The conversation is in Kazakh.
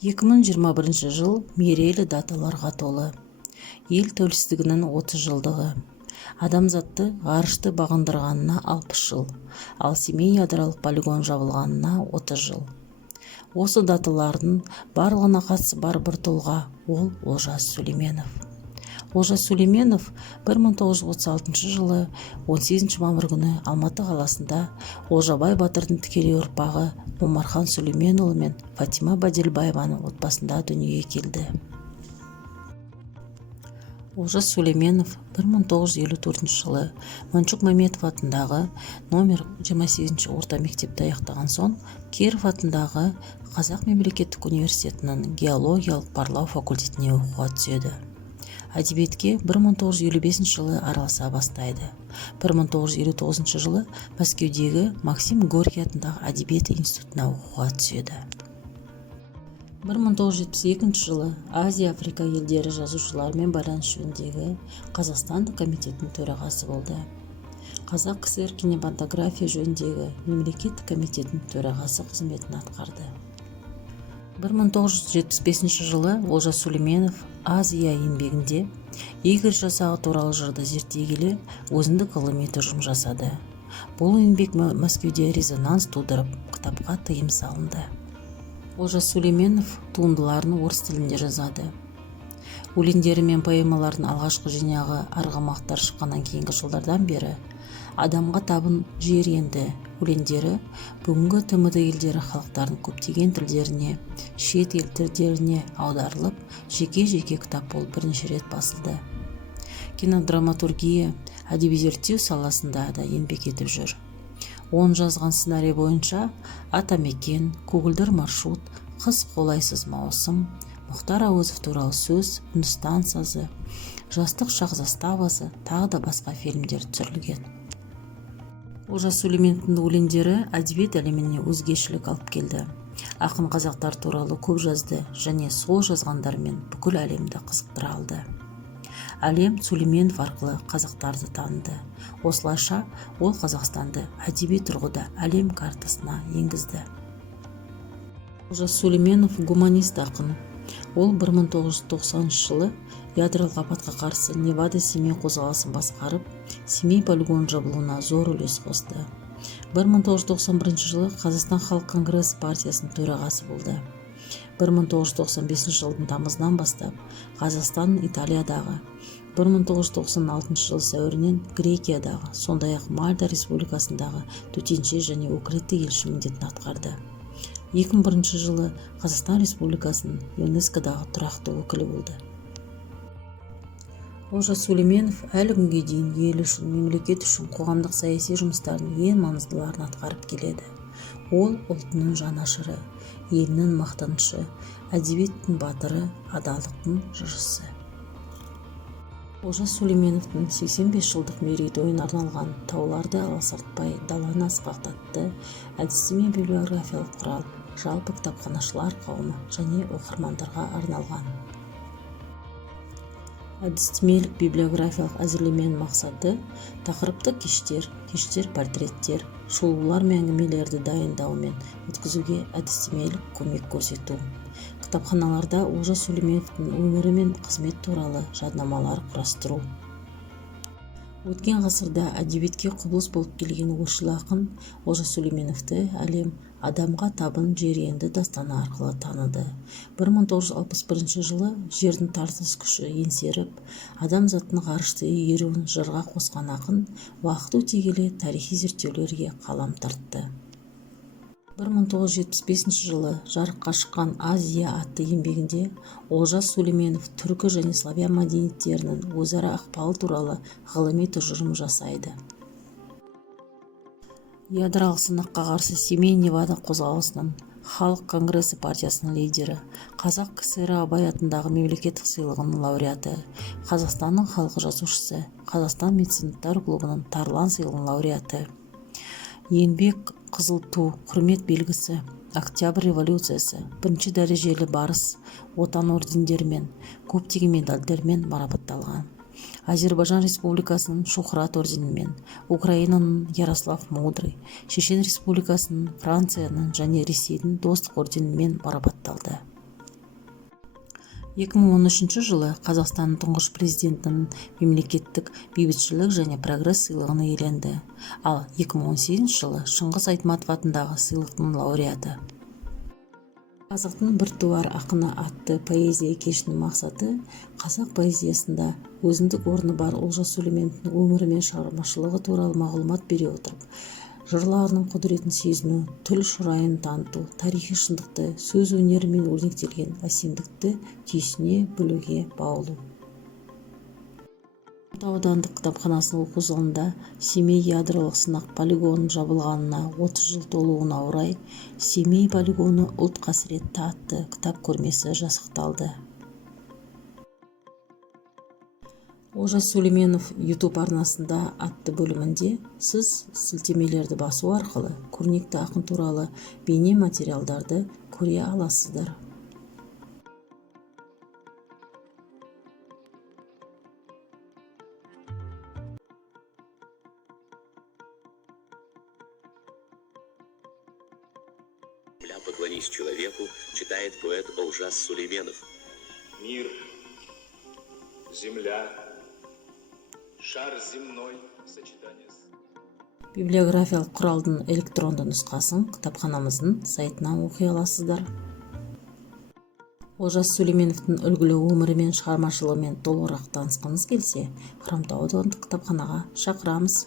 2021 жыл мерейлі даталарға толы. Ел тәуелсіздігінің 30 жылдығы. Адамзатты ғарышты бағындырғанына 60 жыл, ал Семей ядролық полигон жабылғанына 30 жыл. Осы даталардың барлығына қатысы бар бір тұлға, ол Олжас Сүлейменов. Олжас Сүлейменов 1936 жылы 18 мамыр күні Алматы қаласында Олжабай батырдың тікелей ұрпағы Омархан Сүлейменұлы мен Фатима Бадельбаеваның отбасында дүниеге келді. Олжас Сүлейменов 1954 жылы Манчук Мәметов атындағы номер 28 орта мектепті аяқтаған соң Киров атындағы Қазақ мемлекеттік университетінің геологиялық барлау факультетіне оқуға түседі. Әдебиетке 1955 жылы араласа бастайды. 1959 жылы Мәскеудегі Максим Горький атындағы әдебиет институтына оқуға түседі. 1972 жылы Азия-Африка елдері жазушылармен байланыс жөніндегі Қазақстан комитетінің төрағасы болды. Қазақ КСР кинематография жөніндегі мемлекеттік комитетінің төрағасы қызметін атқарды. 1975 жылы Олжас Сүлейменов Азия еңбегінде Игорь жасағы туралы жырды зерттей келе өзіндік ғылыми тұжырым жасады. Бұл еңбек Мәскеуде резонанс тудырып, кітапқа тыйым салынды. Олжас Сүлейменов туындыларын орыс тілінде жазады. Өлеңдері мен поэмалардың алғашқы жинағы арғымақтар шыққаннан кейінгі жылдардан бері адамға табын жер енді өлеңдері бүгінгі ТМД елдері халықтардың көптеген тілдеріне, шет ел тілдеріне аударылып, жеке-жеке кітап болып бірнеше рет басылды. Кинодраматургия, әдеби зерттеу саласында да еңбек етіп жүр. Он жазған сценарий бойынша Атамекен, Көгілдір маршрут, Қыс қолайсыз маусым, Мұхтар Әуезов туралы сөз, Үндістан сазы, Жастық шақ заставасы, тағы да басқа фильмдер түсірілген. Олжас Сүлейменовтің өлеңдері әдебиет әлеміне өзгешілік алып келді. Ақын қазақтар туралы көп жазды және сол жазғандармен бүкіл әлемді қызықтыра алды. Әлем Сүлейменов арқылы қазақтарды таныды. Осылайша ол Қазақстанды әдеби тұрғыда әлем картасына енгізді. Олжас Сүлейменов гуманист ақын. Ол 1990 жылы ядролық апатқа қарсы Невада-Семей қозғалысын басқарып, Семей полигон жабылуына зор үлес қосты. 1991 жылы Қазақстан халық конгресі партиясының төрағасы болды. 1995 жылдың тамызынан бастап Қазақстан Италиядағы, 1996 жыл сәуірінен Грекиядағы, сондай-ақ Мальта республикасындағы төтенше және өкілетті елші міндетін атқарды. 2001 жылы Қазақстан Республикасының ЮНЕСКО-дағы тұрақты өкілі болды. Олжас Сүлейменов әлі күнге дейін ел үшін, мемлекет үшін қоғамдық саяси жұмыстардың ең маңыздыларын атқарып келеді. Ол ұлтының жанашыры, елінің мақтанышы, әдебиеттің батыры, адалдықтың жыршысы. Олжас Сүлейменовтің 85 жылдық мерейтойына арналған тауларды аласартпай даланы асқақтатты әдістеме библиографиялық құрал жалпы кітапханашылар қауымы және оқырмандарға арналған. Әдістемелік библиографиялық әзірлеменің мақсаты тақырыпты кештер, портреттер, шолулар мен әңгімелерді дайындау мен өткізуге әдістемелік көмек көрсету. Кітапханаларда Олжас Сүлейменовтің өмірі мен қызмет туралы жаднамалар құрастыру. Өткен ғасырда әдебиетке құбылыс болып келген ойшыл ақын Олжас Сүлейменовті әлем адамға табын жер енді дастаны арқылы таныды. 1961 жылы жердің тартылыс күші еңсеріп, адамзаттың ғарышты игеруін жырға қосқан ақын уақыт өте келе тарихи зерттеулерге қалам тартты. 1975 жылы жарыққа шыққан Азия атты еңбегінде Олжас Сүлейменов түркі және славян мәдениеттерінің өзара ықпалы туралы ғылыми тұжырым жасайды. Ядролық сынаққа қарсы Семей Невада қозғалысының халық конгресі партиясының лидері, Қазақ КСР Абай атындағы мемлекеттік сыйлығының лауреаты, Қазақстанның халық жазушысы, Қазақстан меценаттар клубының Тарлан сыйлығының лауреаты, еңбек қызыл ту, құрмет белгісі, Октябрь революциясы, бірінші дәрежелі барыс, отан ордендерімен, көптеген медальдермен марапатталған. Азербайжан Республикасының Шухрат орденімен, Украинаның Ярослав Мудрый, Шешен Республикасының, Францияның және Ресейдің Достық орденімен марапатталды. 2013 жылы Қазақстанның тұңғыш президентінің мемлекеттік бейбітшілік және прогресс сыйлығын иеленді, ал 2018 жылы Шыңғыс Айтматов атындағы сыйлықтың лауреаты. Қазақтың біртуар ақыны атты поэзия кешінің мақсаты қазақ поэзиясында өзіндік орны бар Олжас Сүлейменовтің өмірі мен шығармашылығы туралы мағлұмат бере отырып, жырларының құдіретін сезіну, тіл шұрайын таныту, тарихи шындықты, сөз өнерімен өрнектелген әсемдікті түйсіне білуге баулу. Аудандық кітапханасының оқу залында Семей ядролық сынақ полигонының жабылғанына 30 жыл толуына орай Семей полигоны ұлт қасіретті атты кітап көрмесі жасақталды. Олжас Сүлейменов YouTube арнасында атты бөлімінде сіз сілтемелерді басу арқылы көрнекті ақын туралы бейне материалдарды көре аласыздар. «Поклонись человеку» читает поэт Олжас Сүлейменов. Мир, земля, шар земной сочетание. Библиографиялық құралдың электронды нұсқасын кітапханамыздың сайтынан оқи аласыздар. Олжас Сүлейменовтің үлгілі өмірі мен шығармашылығымен толығырақ танысқыңыз келсе, Хромтау аудандық кітапханаға шақырамыз.